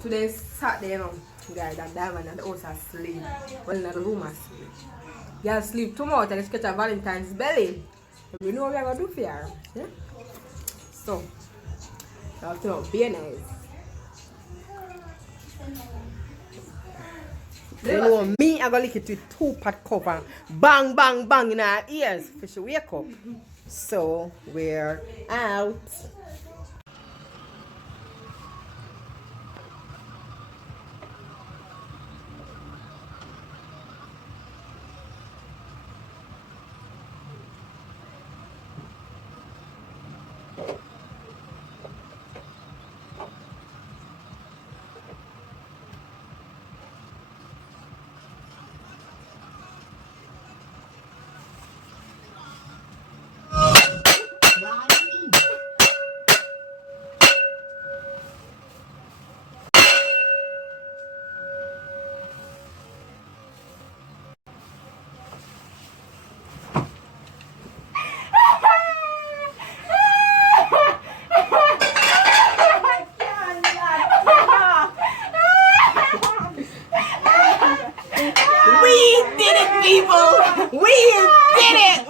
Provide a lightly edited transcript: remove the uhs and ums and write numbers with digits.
today's Saturday, you know, guys, and Diamond and the house asleep. Well, in the room asleep. Girl sleep too much and it's catch a Valentine's belly. We know what we're gonna do for her. Yeah? So, I'll tell you, be nice. You know me, I gonna lick it with 2-pot cover. Bang, bang, bang in her ears. For she wake up. So, we're out. We did it, people! We did it!